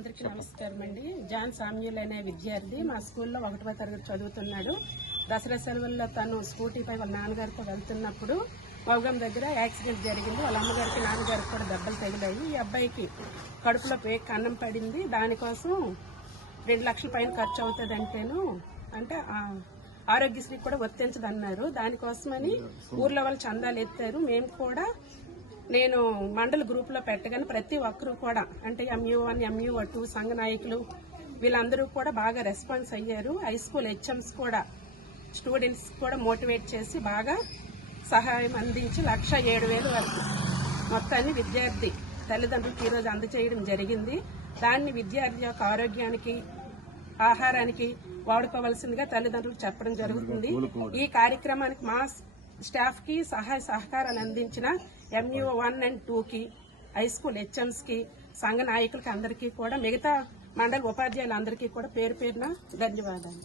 అందరికీ నమస్కారం అండి. జాన్ సామ్యూల్ అనే విద్యార్థి మా స్కూల్లో 1వ తరగతి చదువుతున్నాడు. దసరా సెలవుల్లో తను స్కూటీపై వాళ్ళ నాన్నగారితో వెళ్తున్నప్పుడు మౌగం దగ్గర యాక్సిడెంట్ జరిగింది. వాళ్ళ అమ్మగారికి నాన్నగారికి కూడా దెబ్బలు తగిలాయి. ఈ అబ్బాయికి కడుపులో పేక్ అన్నం పడింది. దానికోసం 2 లక్షల పైన ఖర్చు అవుతుందంటేను అంటే ఆరోగ్యశ్రీ కూడా వర్తించదన్నారు. దానికోసమని ఊర్లో వాళ్ళు చందాలు ఎత్తారు. మేము కూడా నేను మండల గ్రూప్ లో పెట్టగానే ప్రతి ఒక్కరు కూడా అంటే MU1, MU2 సంఘ నాయకులు వీళ్ళందరూ కూడా బాగా రెస్పాన్స్ అయ్యారు. హై స్కూల్ HMs కూడా స్టూడెంట్స్ కూడా మోటివేట్ చేసి బాగా సహాయం అందించి 1,07,000 వరకు మొత్తాన్ని విద్యార్థి తల్లిదండ్రులకు ఈరోజు అందజేయడం జరిగింది. దాన్ని విద్యార్థి యొక్క ఆరోగ్యానికి ఆహారానికి వాడుకోవాల్సిందిగా తల్లిదండ్రులకు చెప్పడం జరుగుతుంది. ఈ కార్యక్రమానికి మా స్టాఫ్ కి సహాయ సహకారాలు అందించిన MU1 and 2 కి హై స్కూల్ HMs కి సంఘ నాయకులకి అందరికీ కూడా మిగతా మండల ఉపాధ్యాయులందరికీ కూడా పేరు పేరున ధన్యవాదాలు.